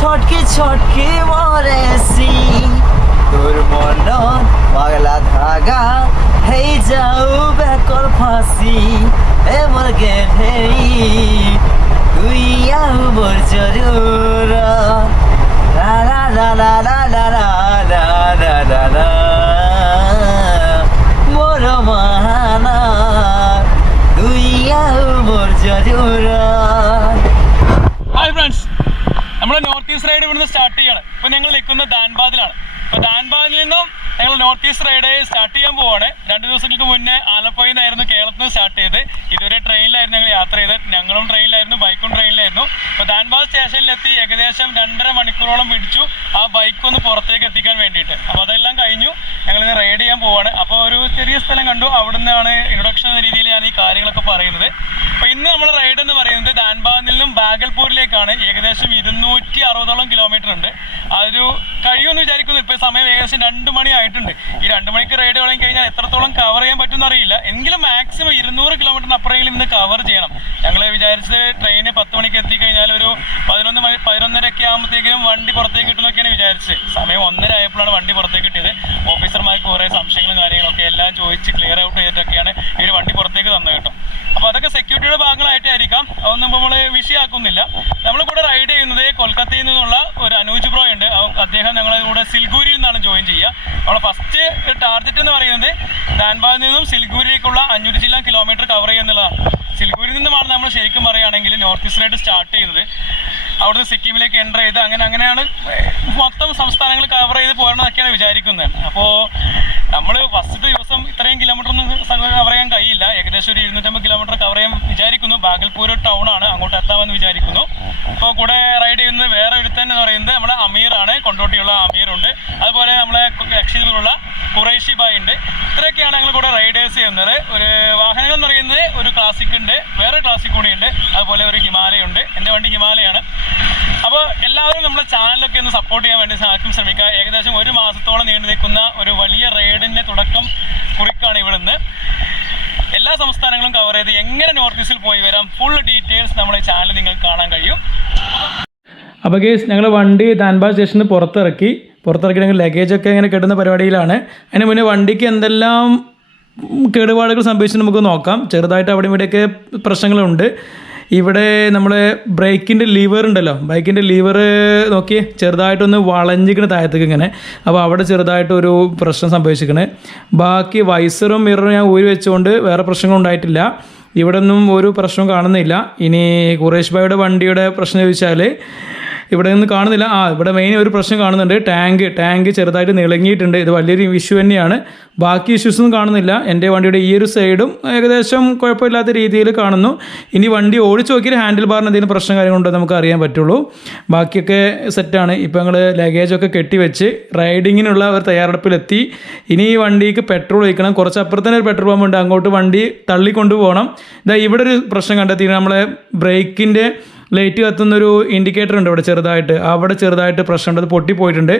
ছটকে মরেছি তোর মনত পাগলা ধাগা হেই যাও বেকৰ ফাঁচি এ মোৰ গেধেই তুই আও মোৰ জৰুৰা লা লা লা লা লা লা লা লা লা লা মোৰ মানা তুই আও মোৰ জৰুৰা. ഹായ് ഫ്രണ്ട്സ്, നമ്മൾ നോർത്ത് ഈസ്റ്റ് റൈഡ് ഇവിടുന്ന് സ്റ്റാർട്ട് ചെയ്യാണ്. ഇപ്പോൾ ഞങ്ങൾ നിൽക്കുന്നത് ധാൻബാദിലാണ്. അപ്പോൾ ധാൻബാദിൽ നിന്നും ഞങ്ങൾ നോർത്ത് ഈസ്റ്റ് റൈഡ് സ്റ്റാർട്ട് ചെയ്യാൻ പോവാണ്. 2 ദിവസങ്ങൾക്ക് മുന്നേ ആലപ്പുഴയിൽ നിന്നായിരുന്നു കേരളത്തിൽ നിന്ന് സ്റ്റാർട്ട് ചെയ്ത്. ഇതുവരെ ട്രെയിനിലായിരുന്നു ഞങ്ങൾ യാത്ര ചെയ്തത്. ഞങ്ങളും ട്രെയിനിലായിരുന്നു, ബൈക്കും ട്രെയിനിലായിരുന്നു. അപ്പോൾ ധാൻബാദ് സ്റ്റേഷനിലെത്തി ഏകദേശം 2.5 മണിക്കൂറോളം പിടിച്ചു ആ ബൈക്ക് ഒന്ന് പുറത്തേക്ക് എത്തിക്കാൻ വേണ്ടിയിട്ട്. അപ്പോൾ അതെല്ലാം കഴിഞ്ഞു, ഞങ്ങളിന്ന് റൈഡ് ചെയ്യാൻ പോവാണ്. അപ്പോൾ ഒരു ചെറിയ സ്ഥലം കണ്ടു, അവിടെ നിന്നാണ് ഇൻട്രൊഡക്ഷൻ എന്ന രീതിയിൽ ഞാൻ ഈ കാര്യങ്ങളൊക്കെ പറയുന്നത്. അപ്പോൾ ഇന്ന് നമ്മുടെ റൈഡ് എന്ന് പറയുന്നത് ധാൻബാദിൽ നിന്നും ബാഗൽപൂരിലേക്കാണ്. ഏകദേശം 260ഓളം കിലോമീറ്റർ ഉണ്ട്. അതൊരു കഴിയുമെന്ന് വിചാരിക്കുന്നു. ഇപ്പോൾ സമയം ഏകദേശം 2 മണി ആയിട്ടുണ്ട്. ഈ 2 മണിക്ക് റൈഡ് തുടങ്ങി കഴിഞ്ഞാൽ എത്രത്തോളം കവർ ചെയ്യാൻ പറ്റുമെന്ന് അറിയില്ല. എങ്കിലും മാക്സിമം 200 കിലോമീറ്ററിന് അപ്പുറമെങ്കിലും ഇന്ന് കവർ ചെയ്യണം. ഞങ്ങൾ വിചാരിച്ചത് ട്രെയിന് 10 മണിക്ക് എത്തിക്കഴിഞ്ഞാൽ ഒരു 11:30 ആകുമ്പോഴത്തേക്കും വണ്ടി പുറത്തേക്ക് കിട്ടുന്നൊക്കെയാണ് വിചാരിച്ചത്. സമയം 1:30 ആയപ്പോഴാണ് വണ്ടി പുറത്തേക്ക് കിട്ടിയത്. ഓഫീസർമാർക്ക് കുറേ സംശയങ്ങളും കാര്യങ്ങളൊക്കെ എല്ലാം ചോദിച്ച് ക്ലിയർ ഔട്ട് ചെയ്തിട്ടൊക്കെയാണ് ഈ ഒരു വണ്ടി പുറത്തേക്ക് തന്നത് കേട്ടോ. അപ്പോൾ അതൊക്കെ സെക്യൂരിറ്റിയുടെ ഭാഗങ്ങളായിട്ടായിരിക്കാം, അതൊന്നും നമ്മൾ വിഷയമാക്കുന്നില്ല. നമ്മൾ കൂടെ റൈഡ് ചെയ്യുന്നത് കൊൽക്കത്തയിൽ നിന്നുള്ള ഒരു അനൂജ് ബ്രോ ഉണ്ട്. അദ്ദേഹം ഞങ്ങളെ കൂടെ സിൽഗുരിയിൽ നിന്നാണ് ജോയിൻ ചെയ്യുക. നമ്മളെ ഫസ്റ്റ് ടാർഗറ്റ് എന്ന് പറയുന്നത് ധാൻബാദിൽ നിന്നും സിൽഗുരിയിലേക്കുള്ള 500 കിലോമീറ്റർ കവർ ചെയ്യുന്നുള്ളതാണ്. സിൽഗുരിയിൽ നിന്നുമാണ് നമ്മൾ ശരിക്കും പറയുകയാണെങ്കിൽ നോർത്ത് ഈസ്റ്റ് റൈഡ് സ്റ്റാർട്ട് ചെയ്തത്. അവിടുന്ന് സിക്കിമിലേക്ക് എൻ്റർ ചെയ്ത് അങ്ങനെയാണ് മൊത്തം സംസ്ഥാനങ്ങൾ കവർ ചെയ്ത് പോകണമെന്നൊക്കെയാണ് വിചാരിക്കുന്നത്. അപ്പോൾ നമ്മൾ ഫസ്റ്റ് ദിവസം ഇത്രയും കിലോമീറ്റർ ഒന്നും കവർ ചെയ്യാൻ കഴിയില്ല. ഏകദേശം ഒരു 250 കിലോമീറ്റർ കവർ ചെയ്യാൻ വിചാരിക്കുന്നു. ബാഗൽപൂർ ടൗൺ ആണ്, അങ്ങോട്ട് എത്താമെന്ന് വിചാരിക്കുന്നു. അപ്പോൾ കൂടെ റൈഡ് ചെയ്യുന്നത് വേറെ ഒരുത്തൻ എന്ന് പറയുന്നത് നമ്മുടെ അമീറാണ്, കൊണ്ടോട്ടിയുള്ള അമീറുണ്ട്. അതുപോലെ നമ്മളെ ലക്ഷദ്വീപിലുള്ള ഖുറൈഷി ബായ് ഉണ്ട്. ഇത്രയൊക്കെയാണ് ഞങ്ങൾ കൂടെ റൈഡേഴ്സ് ചെയ്യുന്നത്. ഒരു വാഹനങ്ങൾ എന്ന് പറയുന്നത് ഒരു ക്ലാസിക് ഉണ്ട്, വേറെ ക്ലാസിക് കൂടി ഉണ്ട്, അതുപോലെ ഒരു ഹിമാലയ ഉണ്ട്. എൻ്റെ വണ്ടി ഹിമാലയാണ്. അപ്പോൾ എല്ലാവരും നമ്മുടെ ചാനലൊക്കെ ഒന്ന് സപ്പോർട്ട് ചെയ്യാൻ വേണ്ടി ശ്രമിക്കുക. ഏകദേശം 1 മാസത്തോളം നീണ്ടു നിൽക്കുന്ന ഒരു വലിയ റൈഡിൻ്റെ തുടക്കം കുറിക്കാണ് ഇവിടുന്ന്. എല്ലാ സംസ്ഥാനങ്ങളും കവർ ചെയ്ത് എങ്ങനെ നോർത്ത് ഈസ്റ്റിൽ പോയി വരാം, ഫുൾ ഡീറ്റെയിൽസ് നമ്മുടെ ചാനൽ നിങ്ങൾക്ക് കാണാൻ കഴിയും. അപ്പോൾ ഗേസ്, ഞങ്ങൾ വണ്ടി ധാൻബാദ് സ്റ്റേഷനിൽ പുറത്തിറക്കി ഞങ്ങൾ ലഗേജൊക്കെ ഇങ്ങനെ കെട്ടുന്ന പരിപാടിയിലാണ്. അതിന് മുന്നേ വണ്ടിക്ക് എന്തെല്ലാം കേടുപാടുകൾ സംഭവിച്ചു നമുക്ക് നോക്കാം. ചെറുതായിട്ട് അവിടെ ഇവിടെയൊക്കെ പ്രശ്നങ്ങളുണ്ട്. ഇവിടെ നമ്മളെ ബ്രേക്കിൻ്റെ ലിവർ ഉണ്ടല്ലോ, ബൈക്കിൻ്റെ ലിവർ നോക്കി ചെറുതായിട്ടൊന്ന് വളഞ്ഞിക്കണ താഴത്തേക്ക് ഇങ്ങനെ. അപ്പോൾ അവിടെ ചെറുതായിട്ടൊരു പ്രശ്നം സംഭവിച്ചിരിക്കണേ. ബാക്കി വൈസറും മിററും ഞാൻ ഊരി വെച്ചുകൊണ്ട് വേറെ പ്രശ്നങ്ങളുണ്ടായിട്ടില്ല. ഇവിടെ ഒന്നും ഒരു പ്രശ്നവും കാണുന്നില്ല. ഇനി ഖുറേഷ് ഭായിയുടെ വണ്ടിയുടെ പ്രശ്നം ചോദിച്ചാൽ ഇവിടെ നിന്ന് കാണുന്നില്ല. ഇവിടെ മെയിൻ ഒരു പ്രശ്നം കാണുന്നുണ്ട്, ടാങ്ക് ചെറുതായിട്ട് നിളങ്ങിയിട്ടുണ്ട്. ഇത് വലിയൊരു ഇഷ്യൂ തന്നെയാണ്. ബാക്കി ഇഷ്യൂസൊന്നും കാണുന്നില്ല. എൻ്റെ വണ്ടിയുടെ ഈ ഒരു സൈഡും ഏകദേശം കുഴപ്പമില്ലാത്ത രീതിയിൽ കാണുന്നു. ഇനി വണ്ടി ഓടിച്ച് നോക്കിയാൽ ഹാൻഡിൽ ബാറിന് എന്തെങ്കിലും പ്രശ്നം കാര്യങ്ങളുണ്ടോ നമുക്ക് അറിയാൻ പറ്റുള്ളൂ. ബാക്കിയൊക്കെ സെറ്റാണ്. ഇപ്പോൾ ഞങ്ങൾ ലഗേജൊക്കെ കെട്ടിവെച്ച് റൈഡിങ്ങിനുള്ള ഒരു തയ്യാറെടുപ്പിലെത്തി. ഇനി ഈ വണ്ടിക്ക് പെട്രോൾ ഒഴിക്കണം. കുറച്ച് അപ്പുറത്തന്നെ ഒരു പെട്രോൾ പമ്പ് ഉണ്ട്, അങ്ങോട്ട് വണ്ടി തള്ളിക്കൊണ്ടു പോകണം. ഇവിടെ ഒരു പ്രശ്നം കണ്ടെത്തി. നമ്മളെ ബ്രേക്കിൻ്റെ ലൈറ്റ് കത്തുന്നൊരു ഇൻഡിക്കേറ്റർ ഉണ്ട് ഇവിടെ ചെറുതായിട്ട്, അവിടെ ചെറുതായിട്ട് പ്രശ്നമുണ്ട്, അത് പൊട്ടിപ്പോയിട്ടുണ്ട്.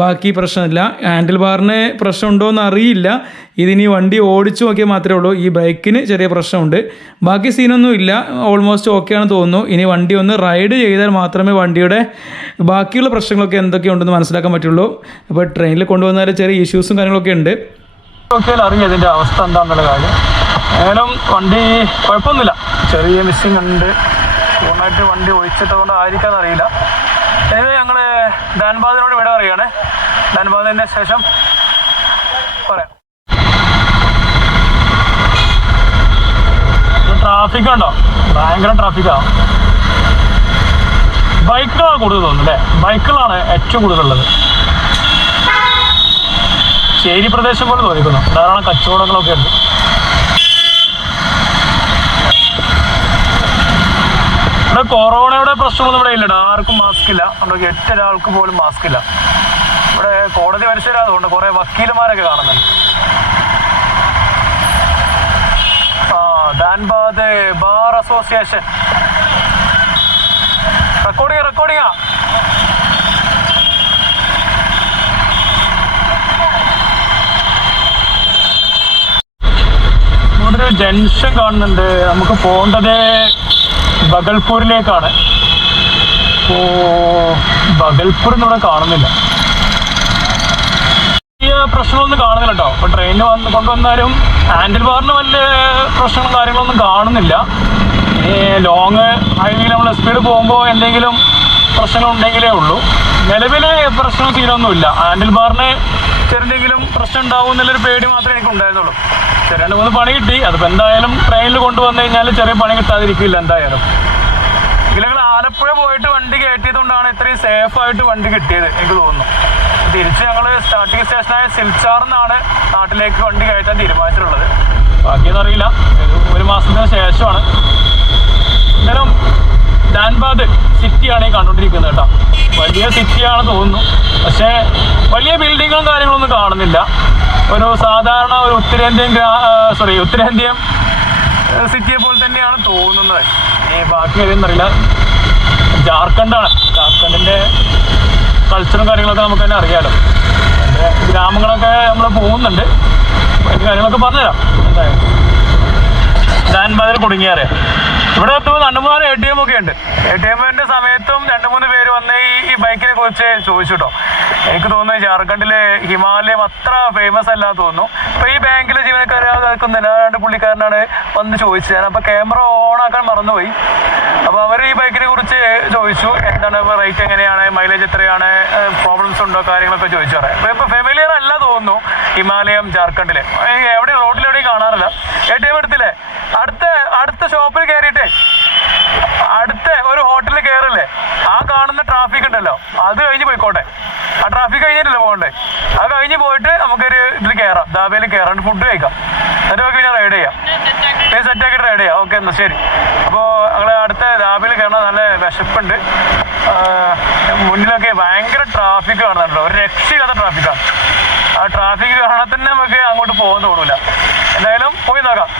ബാക്കി പ്രശ്നമില്ല. ഹാൻഡിൽ ബാറിന് പ്രശ്നമുണ്ടോ എന്ന് അറിയില്ല. ഇതിനി വണ്ടി ഓടിച്ചു നോക്കിയാൽ മാത്രമേ ഉള്ളൂ. ഈ ബൈക്കിന് ചെറിയ പ്രശ്നമുണ്ട്, ബാക്കി സീനൊന്നും ഇല്ല. ഓൾമോസ്റ്റ് ഓക്കെയാണെന്ന് തോന്നുന്നു. ഇനി വണ്ടി ഒന്ന് റൈഡ് ചെയ്താൽ മാത്രമേ വണ്ടിയുടെ ബാക്കിയുള്ള പ്രശ്നങ്ങളൊക്കെ എന്തൊക്കെയുണ്ടെന്ന് മനസ്സിലാക്കാൻ പറ്റുള്ളൂ. അപ്പോൾ ട്രെയിനിൽ കൊണ്ടുവന്നാൽ ചെറിയ ഇഷ്യൂസും കാര്യങ്ങളൊക്കെ ഉണ്ട്. നോക്കിയാൽ അറിയാം ഇതിൻ്റെ അവസ്ഥ എന്താണെന്നുള്ള കാര്യം. ഏതായാലും വണ്ടി കുഴപ്പമൊന്നുമില്ല, ചെറിയ മിസ്സിങ് ഉണ്ട്. പൂർണ്ണമായിട്ട് വണ്ടി ഒഴിച്ചിട്ടുകൊണ്ട് ആയിരിക്കാന്ന് അറിയില്ല. ഇത് ഞങ്ങൾ ധാൻബാദിനോട് വിട പറയുകയാണ്. ധാൻബാദിൻ്റെ ശേഷം പറയാം. ട്രാഫിക് ഉണ്ടോ? ഭയങ്കര ട്രാഫിക്കാണ്. ബൈക്കുകളാണ് കൂടുതൽ തോന്നുന്നു അല്ലേ? ബൈക്കുകളാണ് ഏറ്റവും കൂടുതലുള്ളത്. ചേരി പ്രദേശം പോലെ തോന്നിക്കുന്നു. ധാരാളം കച്ചവടങ്ങളൊക്കെ ഉണ്ട്. ഇവിടെ കൊറോണയുടെ പ്രശ്നമൊന്നും ഇവിടെ ഇല്ലടാ, ആർക്കും മാസ്ക് ഇല്ല. നമ്മുടെ 8 ഒരാൾക്ക് പോലും മാസ്ക് ഇല്ല. ഇവിടെ കോടതി പരിസരമായതുകൊണ്ട് കുറേ വക്കീലന്മാരൊക്കെ കാണുന്നുണ്ട്. ധാൻബാദ് ബാർ അസോസിയേഷൻ റെക്കോർഡിങ്ങാ. ഇവിടെ ഒരു ജംഗ്ഷൻ കാണുന്നുണ്ട്. നമുക്ക് പോകേണ്ടത് ബഗൽപൂരിലേക്കാണ്. ബഗൽപൂർ ഇവിടെ കാണുന്നില്ല, പ്രശ്നമൊന്നും കാണുന്നില്ല കേട്ടോ. ഇപ്പോൾ ട്രെയിനിൽ കൊണ്ടുവന്നാലും ഹാൻഡിൽ ബാറിന് വലിയ പ്രശ്നങ്ങളും കാര്യങ്ങളൊന്നും കാണുന്നില്ല. ഈ ലോങ് ഹൈവേയിൽ നമ്മൾ സ്പീഡ് പോകുമ്പോൾ എന്തെങ്കിലും പ്രശ്നങ്ങളുണ്ടെങ്കിലേ ഉള്ളൂ. നിലവിൽ പ്രശ്നം തീരൊന്നുമില്ല. ഹാൻഡിൽ ബാറിന് ചെറിയെങ്കിലും പ്രശ്നം ഉണ്ടാവും എന്നുള്ളൊരു പേടി മാത്രമേ എനിക്ക് ഉണ്ടായിരുന്നുള്ളൂ. 2-3 പണി കിട്ടി. അതിപ്പോൾ എന്തായാലും ട്രെയിനിൽ കൊണ്ടുവന്നു കഴിഞ്ഞാൽ ചെറിയ പണി കിട്ടാതിരിക്കില്ല എന്തായാലും. ഞങ്ങൾ ആലപ്പുഴ പോയിട്ട് വണ്ടി കയറ്റിയതുകൊണ്ടാണ് ഇത്രയും സേഫായിട്ട് വണ്ടി കിട്ടിയത് എനിക്ക് തോന്നുന്നു. തിരിച്ച് ഞങ്ങൾ സ്റ്റാർട്ടിങ് സ്റ്റേഷനായ സിൽച്ചാർ എന്നാണ് നാട്ടിലേക്ക് വണ്ടി കയറ്റാൻ തീരുമാനിച്ചിട്ടുള്ളത്. ബാക്കിയൊന്നും അറിയില്ല, 1 മാസത്തിന് ശേഷമാണ്. എന്തായാലും ധാൻബാദ് സിറ്റിയാണ് ഈ കണ്ടുകൊണ്ടിരിക്കുന്നത് കേട്ടോ. വലിയ സിറ്റിയാണ് തോന്നുന്നു, പക്ഷേ വലിയ ബിൽഡിങ്ങും കാര്യങ്ങളൊന്നും കാണുന്നില്ല. ഒരു സാധാരണ ഒരു ഉത്തരേന്ത്യൻ സിറ്റിയെ പോലെ തന്നെയാണ് തോന്നുന്നത്. ബാക്കി അറിയുന്നറിയില്ല. ജാർഖണ്ഡാണ്. ജാർഖണ്ഡിൻ്റെ കൾച്ചറും കാര്യങ്ങളൊക്കെ നമുക്ക് തന്നെ അറിയാമല്ലോ. അതിൻ്റെ ഗ്രാമങ്ങളൊക്കെ നമ്മൾ പോകുന്നുണ്ട്. അതിൻ്റെ കാര്യങ്ങളൊക്കെ പറഞ്ഞുതരാം. എന്തായാലും ധാൻബാദിൽ കുടുങ്ങിയാറേ ഇവിടെ എത്തുമ്പോൾ 2-3 ATM ഒക്കെ ഉണ്ട്. ATMൻ്റെ സമയത്തും 2-3 പേര് വന്ന് ഈ ബൈക്കിനെ കുറിച്ച് ചോദിച്ചു കേട്ടോ. എനിക്ക് തോന്നുന്നു ജാർഖണ്ഡിലെ ഹിമാലയം അത്ര ഫേമസ് അല്ലാന്ന് തോന്നുന്നു. ഇപ്പോൾ ഈ ബാങ്കിലെ ജീവനക്കാരാകുന്നില്ല, പുള്ളിക്കാരനാണ് വന്ന് ചോദിച്ചത്. ഞാനപ്പോൾ ക്യാമറ ഓൺ ആക്കാൻ മറന്നുപോയി. അപ്പോൾ അവർ ഈ ബൈക്കിനെ കുറിച്ച് ചോദിച്ചു, എന്താണ് റേറ്റ്, എങ്ങനെയാണ്, മൈലേജ് എത്രയാണ്, പ്രോബ്ലംസ് ഉണ്ടോ, കാര്യങ്ങളൊക്കെ ചോദിച്ചു പറയാം. ഇപ്പോൾ ഫെമിലിയർ അല്ല തോന്നുന്നു ഹിമാലയം ജാർഖണ്ഡിൽ. എവിടെ റോഡിലെവിടെയും കാണാറില്ല. ATM എടുത്തില്ലേ, അടുത്ത ഷോപ്പിൽ കയറിയിട്ടേ അടുത്ത ഒരു ഹോട്ടലിൽ കയറില്ലേ, ആ കാണുന്ന ട്രാഫിക് ഉണ്ടല്ലോ അത് കഴിഞ്ഞ് പോയിക്കോട്ടെ. ആ ട്രാഫിക് കഴിഞ്ഞിട്ടല്ലോ പോകണ്ടേ, അത് കഴിഞ്ഞ് പോയിട്ട് നമുക്കൊരു ഇതിൽ കയറാം, ധാബയിൽ കയറാണ്ട് ഫുഡ് കഴിക്കാം. എന്നിട്ട് നമുക്ക് പിന്നെ റൈഡ് ചെയ്യാം, സെറ്റാക്കിയിട്ട് റൈഡ് ചെയ്യാം. ഓക്കെ, എന്നാൽ ശരി. അപ്പോൾ ഞങ്ങൾ അടുത്ത ധാബയിൽ കയറണം. നല്ല വിശപ്പുണ്ട്. മുന്നിലൊക്കെ ഭയങ്കര ട്രാഫിക് കാണുന്നുണ്ടല്ലോ, ഒരു രക്ഷയില്ലാത്ത ട്രാഫിക്കാണ്. ആ ട്രാഫിക് കാണാൻ തന്നെ നമുക്ക് അങ്ങോട്ട് പോകാൻ തോന്നില്ല. എന്തായാലും പോയി നോക്കാം.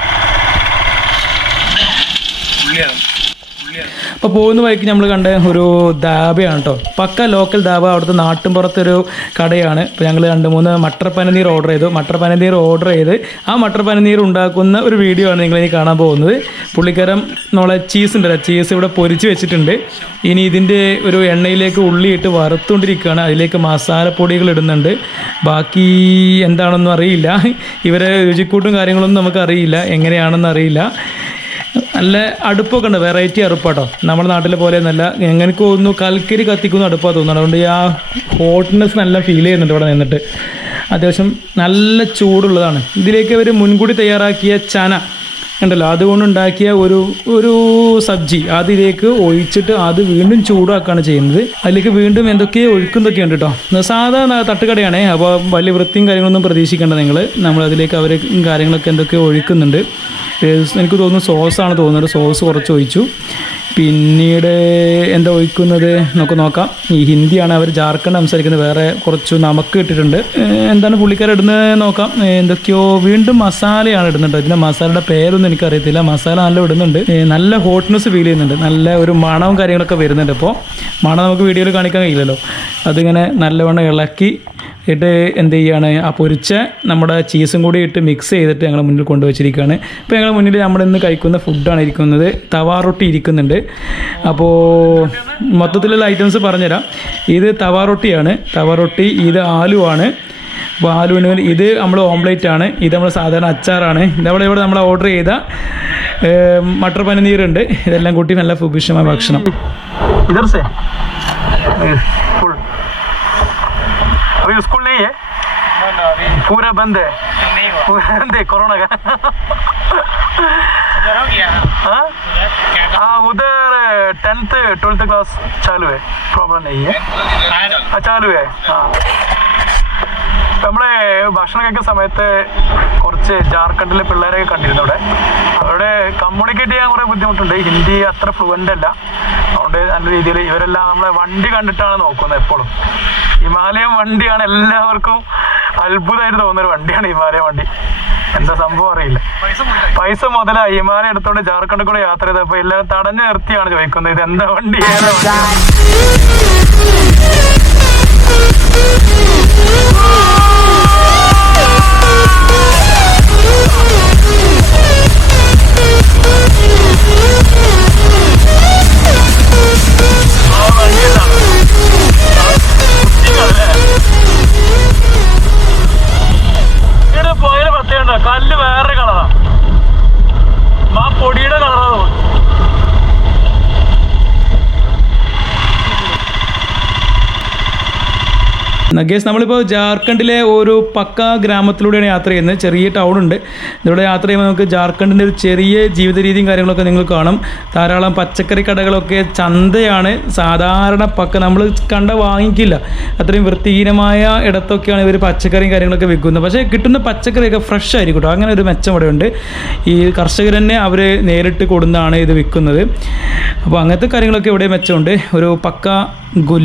അപ്പോൾ പോകുന്ന വഴിക്ക് നമ്മൾ കണ്ട ഒരു ധാബയാണ് കേട്ടോ, പക്ക ലോക്കൽ ധാബ. അവിടുത്തെ നാട്ടിൻപുറത്തൊരു കടയാണ്. ഇപ്പോൾ ഞങ്ങൾ 2-3 മട്ടർ പനനീർ ഓർഡർ ചെയ്തു. മട്ടർ പനനീർ ഓർഡർ ചെയ്ത് ആ മട്ടർ പനനീർ ഉണ്ടാക്കുന്ന ഒരു വീഡിയോ ആണ് നിങ്ങളിനി കാണാൻ പോകുന്നത്. പുള്ളിക്കാരൻ നമ്മളെ ചീസ് ഉണ്ടല്ലോ, ചീസ് ഇവിടെ പൊരിച്ച് വെച്ചിട്ടുണ്ട്. ഇനി ഇതിൻ്റെ ഒരു എണ്ണയിലേക്ക് ഉള്ളിയിട്ട് വറുത്തുകൊണ്ടിരിക്കുകയാണ്. അതിലേക്ക് മസാലപ്പൊടികൾ ഇടുന്നുണ്ട്. ബാക്കി എന്താണെന്നും അറിയില്ല. ഇവരെ രുചിക്കൂട്ടും കാര്യങ്ങളൊന്നും നമുക്കറിയില്ല, എങ്ങനെയാണെന്ന് അറിയില്ല. നല്ല അടുപ്പൊക്കെ ഉണ്ട്, വെറൈറ്റി അടുപ്പാട്ടോ. നമ്മുടെ നാട്ടിലെ പോലെ ഒന്നല്ല. എങ്ങനെയൊക്കെ ഒന്ന് കൽക്കരി കത്തിക്കുന്ന അടുപ്പാണ് തോന്നുന്നത്. അതുകൊണ്ട് ആ ഹോട്ട്നെസ് നല്ല ഫീൽ ചെയ്യുന്നുണ്ട് ഇവിടെ നിന്നിട്ട്. അത്യാവശ്യം നല്ല ചൂടുള്ളതാണ്. ഇതിലേക്ക് അവർ മുൻകൂട്ടി തയ്യാറാക്കിയ ചന ഉണ്ടല്ലോ, അതുകൊണ്ടുണ്ടാക്കിയ ഒരു സബ്ജി അതിലേക്ക് ഒഴിച്ചിട്ട് അത് വീണ്ടും ചൂടാക്കുകയാണ് ചെയ്യുന്നത്. അതിലേക്ക് വീണ്ടും എന്തൊക്കെയോ ഒഴിക്കുന്നതൊക്കെ ഉണ്ട് കേട്ടോ. സാധാരണ തട്ടുകടയാണേ, അപ്പോൾ വലിയ വൃത്തിയും കാര്യങ്ങളൊന്നും പ്രതീക്ഷിക്കേണ്ട നമ്മളതിലേക്ക് അവർ കാര്യങ്ങളൊക്കെ എന്തൊക്കെയോ ഒഴിക്കുന്നുണ്ട്. എനിക്ക് തോന്നുന്നു സോസാണ് തോന്നുന്നത്. സോസ് കുറച്ച് ഒഴിച്ചു. പിന്നീട് എന്താ ഒഴിക്കുന്നത് നമുക്ക് നോക്കാം. ഈ ഹിന്ദിയാണ്, അവർ ജാർഖണ്ഡ് സംസാരിക്കുന്നത്. വേറെ കുറച്ച് നമുക്ക് ഇട്ടിട്ടുണ്ട്. എന്താണ് പുള്ളിക്കാർ ഇടുന്നത് നോക്കാം. എന്തൊക്കെയോ വീണ്ടും മസാലയാണ് ഇടുന്നുണ്ട്. ഇതിൻ്റെ മസാലയുടെ പേരൊന്നും എനിക്കറിയത്തില്ല. മസാല നല്ല ഇടുന്നുണ്ട്. നല്ല ഹോട്ട്നെസ് ഫീൽ ചെയ്യുന്നുണ്ട്. നല്ല ഒരു മണവും കാര്യങ്ങളൊക്കെ വരുന്നുണ്ട്. ഇപ്പോൾ മണം നമുക്ക് വീഡിയോയിൽ കാണിക്കാൻ കഴിയില്ലല്ലോ. അതിങ്ങനെ നല്ലവണ്ണം ഇളക്കി ഇട്ട് എന്ത് ചെയ്യുകയാണ്, ആ പൊരിച്ച നമ്മുടെ ചീസും കൂടി ഇട്ട് മിക്സ് ചെയ്തിട്ട് ഞങ്ങൾ മുന്നിൽ കൊണ്ടുവച്ചിരിക്കുകയാണ്. ഇപ്പോൾ ഞങ്ങൾ മുന്നിൽ നമ്മളിന്ന് കഴിക്കുന്ന ഫുഡാണ് ഇരിക്കുന്നത്. തവാ റൊട്ടി ഇരിക്കുന്നുണ്ട്. അപ്പോൾ മൊത്തത്തിലുള്ള ഐറ്റംസ് പറഞ്ഞുതരാം. ഇത് തവാ റൊട്ടിയാണ്. തവാ റൊട്ടി, ഇത് ആലുവാണ്. അപ്പോൾ ആലുവിന് ഇത് നമ്മൾ ഓംപ്ലേറ്റ് ആണ്. ഇത് നമ്മൾ സാധാരണ അച്ചാറാണ്. ഇതവിടെ ഇവിടെ നമ്മൾ ഓർഡർ ചെയ്ത മട്ടർ പനനീറുണ്ട്. ഇതെല്ലാം കൂട്ടി നല്ല സുഭിക്ഷമായ ഭക്ഷണം. अभी स्कूल नहीं है? पूरा बंद है, पूरा बंद है कोरोना का। हाँ, उधर 10th 12th क्लास चालू है, प्रॉब्लम नहीं है। चालू है. हाँ, നമ്മളെ ഭക്ഷണം കഴിക്കുന്ന സമയത്ത് കുറച്ച് ജാർഖണ്ഡിലെ പിള്ളേരെയൊക്കെ കണ്ടിരുന്നു. അവിടെ കമ്മ്യൂണിക്കേറ്റ് ചെയ്യാൻ കുറേ ബുദ്ധിമുട്ടുണ്ട്. ഹിന്ദി അത്ര ഫ്ലുവൻ്റ് അല്ല. അതുകൊണ്ട് നല്ല രീതിയിൽ ഇവരെല്ലാം നമ്മളെ വണ്ടി കണ്ടിട്ടാണ് നോക്കുന്നത് എപ്പോഴും. ഹിമാലയൻ വണ്ടിയാണ് എല്ലാവർക്കും അത്ഭുതമായിട്ട് തോന്നുന്നൊരു വണ്ടിയാണ് ഹിമാലയൻ വണ്ടി. എന്താ സംഭവം അറിയില്ല. പൈസ മുതലായി ഹിമാലയം എടുത്തോണ്ട് ജാർഖണ്ഡിൽ കൂടെ യാത്ര ചെയ്തപ്പോൾ എല്ലാവരും തടഞ്ഞു നിർത്തിയാണ് ചോദിക്കുന്നത്, ഇത് എന്താ വണ്ടി, ഏതാ വണ്ടി. ഗേസ് നമ്മളിപ്പോൾ ജാർഖണ്ഡിലെ ഒരു പക്ക ഗ്രാമത്തിലൂടെയാണ് യാത്ര ചെയ്യുന്നത്. ചെറിയ ടൗൺ ഉണ്ട്. ഇതിലൂടെ യാത്ര ചെയ്യുമ്പോൾ നമുക്ക് ജാർഖണ്ഡിൻ്റെ ഒരു ചെറിയ ജീവിത രീതിയും കാര്യങ്ങളൊക്കെ നിങ്ങൾ കാണും. ധാരാളം പച്ചക്കറി കടകളൊക്കെ, ചന്തയാണ്. സാധാരണ പക്ക നമ്മൾ കണ്ട വാങ്ങിക്കില്ല, അത്രയും വൃത്തിഹീനമായ ഇടത്തൊക്കെയാണ് ഇവർ പച്ചക്കറിയും കാര്യങ്ങളൊക്കെ വിൽക്കുന്നത്. പക്ഷേ കിട്ടുന്ന പച്ചക്കറിയൊക്കെ ഫ്രഷ് ആയിരിക്കും കേട്ടോ. അങ്ങനെ ഒരു മെച്ചം ഇവിടെ ഉണ്ട്. ഈ കർഷകർ തന്നെ അവർ നേരിട്ട് കൊടുന്നാണ് ഇത് വിൽക്കുന്നത്. അപ്പോൾ അങ്ങനത്തെ കാര്യങ്ങളൊക്കെ ഇവിടെ മെച്ചമുണ്ട്. ഒരു പക്ക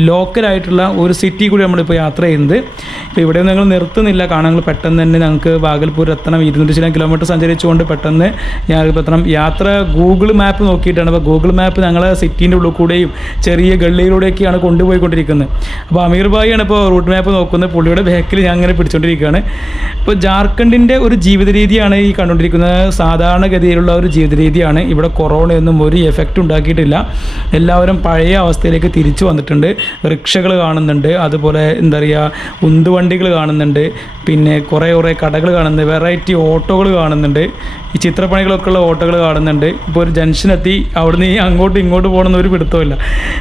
ലോക്കലായിട്ടുള്ള ഒരു സിറ്റി കൂടി നമ്മളിപ്പോൾ യാത്ര ചെയ്യുന്നത്. ഇപ്പോൾ ഇവിടെ ഞങ്ങൾ നിർത്തുന്നില്ല, കാരണം ഞങ്ങൾ പെട്ടെന്ന് തന്നെ ഞങ്ങൾക്ക് ബാഗൽപൂർ എത്തണം. 200 കിലോമീറ്റർ സഞ്ചരിച്ചുകൊണ്ട് പെട്ടെന്ന് ഞങ്ങൾക്ക് എത്തണം. യാത്ര ഗൂഗിൾ മാപ്പ് നോക്കിയിട്ടാണ്. അപ്പോൾ ഗൂഗിൾ മാപ്പ് ഞങ്ങളെ സിറ്റീൻ്റെ ഉള്ളിൽ കൂടെയും ചെറിയ ഗള്ളിയിലൂടെയൊക്കെയാണ് കൊണ്ടുപോയിക്കൊണ്ടിരിക്കുന്നത്. അപ്പോൾ അമീർ ഭായിയാണ് ഇപ്പോൾ റൂട്ട് മാപ്പ് നോക്കുന്നത്. പുള്ളിയുടെ ബാക്കിൽ ഞാൻ അങ്ങനെ പിടിച്ചുകൊണ്ടിരിക്കുകയാണ്. ഇപ്പോൾ ജാർഖണ്ഡിൻ്റെ ഒരു ജീവിത രീതിയാണ് ഈ കണ്ടുകൊണ്ടിരിക്കുന്നത്. സാധാരണഗതിയിലുള്ള ഒരു ജീവിത രീതിയാണ്. ഇവിടെ കൊറോണയൊന്നും ഒരു എഫക്റ്റ് ഉണ്ടാക്കിയിട്ടില്ല. എല്ലാവരും പഴയ അവസ്ഥയിലേക്ക് തിരിച്ചു വന്നിട്ടുണ്ട്. റിക്ഷകൾ കാണുന്നുണ്ട്, അതുപോലെ എന്താ പറയുക, ഉന്തുവണ്ടികൾ കാണുന്നുണ്ട്, പിന്നെ കുറേ കടകൾ കാണുന്നുണ്ട്, വെറൈറ്റി ഓട്ടോകൾ കാണുന്നുണ്ട്, ഈ ചിത്രപ്പണികളൊക്കെ ഉള്ള ഓട്ടോകൾ കാണുന്നുണ്ട്. ഇപ്പോൾ ഒരു ജംഗ്ഷനെത്തി, അവിടുന്ന് ഈ അങ്ങോട്ടും ഇങ്ങോട്ട് പോകണമെന്ന് ഒരു പിടുത്തമില്ല.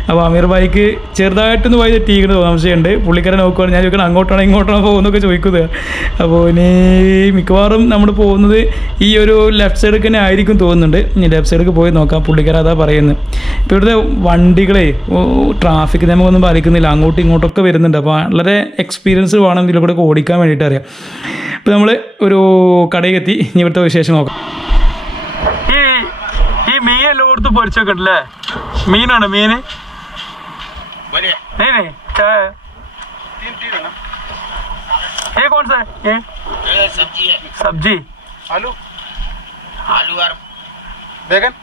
അപ്പോൾ അമീർ ഭായിക്ക് ചെറുതായിട്ടൊന്ന് പോയി തെറ്റിയിരിക്കുന്നത് സംശയമുണ്ട്. പുള്ളിക്കാരൻ നോക്കുകയാണ്, ഞാൻ ചോദിക്കണം അങ്ങോട്ടാണോ ഇങ്ങോട്ടാണോ പോകുന്നൊക്കെ ചോദിക്കുക. അപ്പോൾ ഇനി മിക്കവാറും നമ്മൾ പോകുന്നത് ഈ ഒരു ലെഫ്റ്റ് സൈഡിൽ തന്നെ ആയിരിക്കും തോന്നുന്നുണ്ട്. ഇനി ലെഫ്റ്റ് സൈഡിലേക്ക് പോയി നോക്കാം. പുള്ളിക്കാരൻ അതാ പറയുന്നത്. ഇപ്പോൾ ഇവിടുത്തെ വണ്ടികളെ ട്രാഫിക് നിയമമൊന്നും പാലിക്കുന്നില്ല, അങ്ങോട്ടും ഇങ്ങോട്ടൊക്കെ വരുന്നുണ്ട്. അപ്പോൾ വളരെ എക്സ്പീരിയൻസ് വേണം ഇതിൽ കൂടെ ഓടിക്കാൻ വേണ്ടിയിട്ട് അറിയാം. ഇപ്പോൾ നമ്മൾ ഒരു കടയിൽ എത്തി. ഇനി ഇവിടുത്തെ വിശേഷം നോക്കാം. ഈ മീൻ എല്ലായിടത്തും പൊരിച്ചൊക്കെ ഉണ്ടല്ലേ? മീനാണ് മീൻ. कौन सा है? सब्जी आलू और बैगन,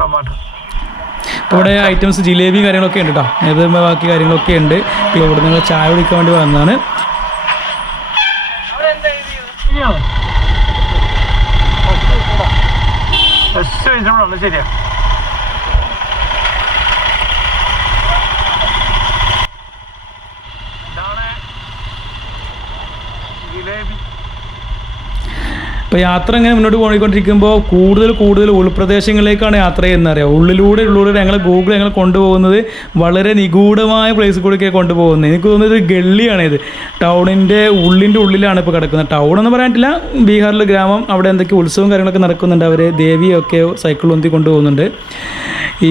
टमाटर. ഇവിടെ ഐറ്റംസ് ജിലേബി കാര്യങ്ങളൊക്കെ ഉണ്ട് കേട്ടോ. ഇത് ബാക്കി കാര്യങ്ങളൊക്കെ ഉണ്ട്. ഇപ്പോൾ ഇവിടെ നിങ്ങൾ ചായ കുടിക്കാൻ വേണ്ടി വന്നതാണ്. ശരിയാ. ഇപ്പോൾ യാത്ര ഇങ്ങനെ മുന്നോട്ട് പോയിക്കൊണ്ടിരിക്കുമ്പോൾ കൂടുതൽ ഉൾപ്രദേശങ്ങളിലേക്കാണ് യാത്ര ചെയ്യുന്നത് അറിയാം. ഉള്ളിലൂടെ ഞങ്ങൾ ഞങ്ങൾ കൊണ്ടുപോകുന്നത് വളരെ നിഗൂഢമായ പ്ലേസിൽ കൂടെയൊക്കെയാണ് കൊണ്ടുപോകുന്നത്. എനിക്ക് തോന്നുന്നത് ഒരു ഗള്ളിയാണിത്. ടൗണിൻ്റെ ഉള്ളിലാണ് ഇപ്പോൾ കിടക്കുന്നത്. ടൗൺ എന്ന് പറയാനില്ല, ബീഹാറിലെ ഗ്രാമം. അവിടെ എന്തൊക്കെ ഉത്സവം കാര്യങ്ങളൊക്കെ നടക്കുന്നുണ്ട്. അവർ ദേവിയൊക്കെ സൈക്കിൾ ഉന്തി കൊണ്ടുപോകുന്നുണ്ട്.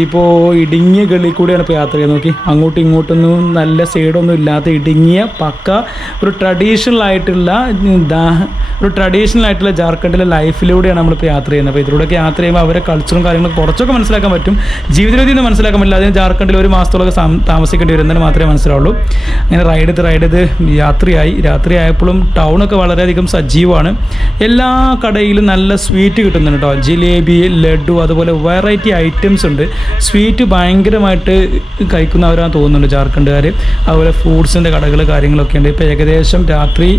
ഇപ്പോൾ ഇടുങ്ങിയ ഗള്ളിയിൽ കൂടെയാണ് ഇപ്പോൾ യാത്ര ചെയ്യുന്നത്. നോക്കി, അങ്ങോട്ടും ഇങ്ങോട്ടൊന്നും നല്ല സൈഡൊന്നും ഇല്ലാത്ത ഇടുങ്ങിയ പക്ക ഒരു ട്രഡീഷണൽ ആയിട്ടുള്ള ജാർഖണ്ഡിലെ ലൈഫിലൂടെയാണ് നമ്മളിപ്പോൾ യാത്ര ചെയ്യുന്നത്. അപ്പോൾ ഇതിലൂടെയൊക്കെ യാത്ര ചെയ്യുമ്പോൾ അവരെ കൾച്ചറും കാര്യങ്ങളും കുറച്ചൊക്കെ മനസ്സിലാക്കാൻ പറ്റും. ജീവിത രീതിയിൽ നിന്ന് മനസ്സിലാക്കാൻ പറ്റില്ല. അതിന് ജാർഖണ്ഡിൽ ഒരു മാസത്തോളൊക്കെ താമസിക്കേണ്ടി വരുന്നതിന് മാത്രമേ മനസ്സിലാവുള്ളൂ. അങ്ങനെ റൈഡ് ചെയ്ത് രാത്രിയായപ്പോഴും ടൗണൊക്കെ വളരെയധികം സജീവമാണ്. എല്ലാ കടയിലും നല്ല സ്വീറ്റ് കിട്ടുന്നുണ്ട് കേട്ടോ. ജിലേബി, ലഡു, അതുപോലെ വെറൈറ്റി ഐറ്റംസ് ഉണ്ട്. സ്വീറ്റ് ഭയങ്കരമായിട്ട് കഴിക്കുന്നവരാണെന്ന് തോന്നുന്നുണ്ട് ജാർഖണ്ഡുകാർ. അതുപോലെ ഫ്രൂട്ട്സിൻ്റെ കടകൾ കാര്യങ്ങളൊക്കെ ഉണ്ട്. ഇപ്പോൾ ഏകദേശം രാത്രി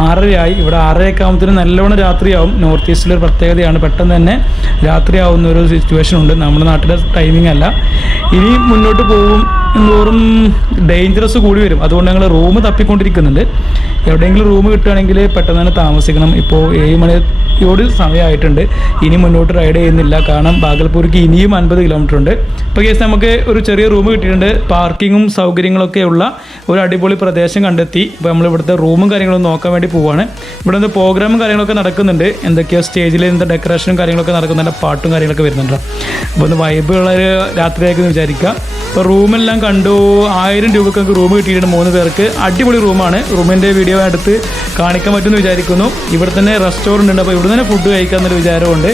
6:30 ഇവിടെ 6:30 ആകുമ്പോഴത്തേനും നല്ലവണ്ണം രാത്രിയാവും. നോർത്ത് ഈസ്റ്റിലൊരു പ്രത്യേകതയാണ്, പെട്ടെന്ന് തന്നെ രാത്രിയാവുന്ന ഒരു സിറ്റുവേഷൻ ഉണ്ട്. നമ്മുടെ നാട്ടിലെ ടൈമിംഗ് അല്ല. ഇനി മുന്നോട്ട് പോകും തോറും ഡേഞ്ചറസ് കൂടി വരും. അതുകൊണ്ട് ഞങ്ങൾ റൂം തപ്പിക്കൊണ്ടിരിക്കുന്നുണ്ട്. എവിടെയെങ്കിലും റൂം കിട്ടുകയാണെങ്കിൽ പെട്ടെന്ന് തന്നെ താമസിക്കണം. ഇപ്പോൾ 7 മണിയോട് സമയമായിട്ടുണ്ട്. ഇനി മുന്നോട്ട് റൈഡ് ചെയ്യുന്നില്ല, കാരണം ബാഗൽപൂർക്ക് ഇനിയും 50 കിലോമീറ്റർ ഉണ്ട്. ഇപ്പോൾ കേസ് നമുക്ക് ഒരു ചെറിയ റൂം കിട്ടിയിട്ടുണ്ട്. പാർക്കിങ്ങും സൗകര്യങ്ങളൊക്കെ ഉള്ള ഒരു അടിപൊളി പ്രദേശം കണ്ടെത്തി. ഇപ്പോൾ നമ്മൾ ഇവിടുത്തെ റൂമും കാര്യങ്ങളും നോക്കാൻ വേണ്ടി പോവുകയാണ്. ഇവിടെ നിന്ന് പ്രോഗ്രാമും കാര്യങ്ങളൊക്കെ നടക്കുന്നുണ്ട്. എന്തൊക്കെയോ സ്റ്റേജിൽ എന്താ ഡെക്കറേഷനും കാര്യങ്ങളൊക്കെ നടക്കുന്നുണ്ട്, പാട്ടും കാര്യങ്ങളൊക്കെ വരുന്നുണ്ട്. അപ്പോൾ ഒന്ന് വൈബുള്ളൊരു രാത്രിയായിരിക്കും വിചാരിക്കുക. ഇപ്പോൾ റൂമെല്ലാം കണ്ടു. 1000 രൂപയ്ക്ക് റൂം കിട്ടിയിട്ടുണ്ട് 3 പേർക്ക്. അടിപൊളി റൂമാണ്. റൂമിൻ്റെ വീഡിയോ അടുത്ത് കാണിക്കാൻ പറ്റുമെന്ന് വിചാരിക്കുന്നു. ഇവിടെ തന്നെ റെസ്റ്റോറൻറ്റ് ഉണ്ട്, അപ്പോൾ ഇവിടെ തന്നെ ഫുഡ് കഴിക്കാമെന്നൊരു വിചാരമുണ്ട്.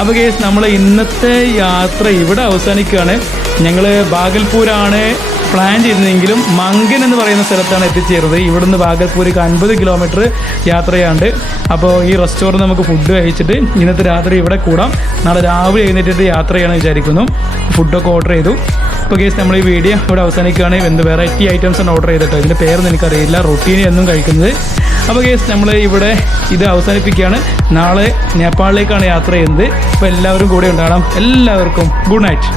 അപ്പോൾ കേസ് നമ്മൾ ഇന്നത്തെ യാത്ര ഇവിടെ അവസാനിക്കുകയാണ്. ഞങ്ങൾ ബാഗൽപൂരാണ് പ്ലാൻ ചെയ്തതെങ്കിലും മങ്കൻ എന്ന് പറയുന്ന സ്ഥലത്താണ് എത്തിച്ചേർന്നത്. ഇവിടുന്ന് ബാഗൽപൂർക്ക് 50 കിലോമീറ്റർ യാത്ര ചെയ്യാണ്ട്. അപ്പോൾ ഈ റെസ്റ്റോറൻറ്റ് നമുക്ക് ഫുഡ് കഴിച്ചിട്ട് ഇന്നത്തെ രാത്രി ഇവിടെ കൂടാം. നാളെ രാവിലെ എഴുന്നേറ്റിട്ട് യാത്ര ചെയ്യാമെന്ന് വിചാരിക്കുന്നു. ഫുഡൊക്കെ ഓർഡർ ചെയ്തു. ഇപ്പോൾ കേസ് നമ്മൾ ഈ വീഡിയോ ഇവിടെ അവസാനിക്കുകയാണ്. എന്ത് വെറൈറ്റി ഐറ്റംസാണ് ഓർഡർ ചെയ്തിട്ടോ, ഇതിൻ്റെ പേരൊന്നും എനിക്കറിയില്ല. റൊട്ടീനി എന്നും കഴിക്കുന്നത്. അപ്പോൾ കേസ് നമ്മൾ ഇവിടെ ഇത് അവസാനിപ്പിക്കുകയാണ്. നാളെ നേപ്പാളിലേക്കാണ് യാത്ര ചെയ്യുന്നത്. അപ്പോൾ എല്ലാവരും കൂടെ ഉണ്ടാകണം. എല്ലാവർക്കും ഗുഡ് നൈറ്റ്.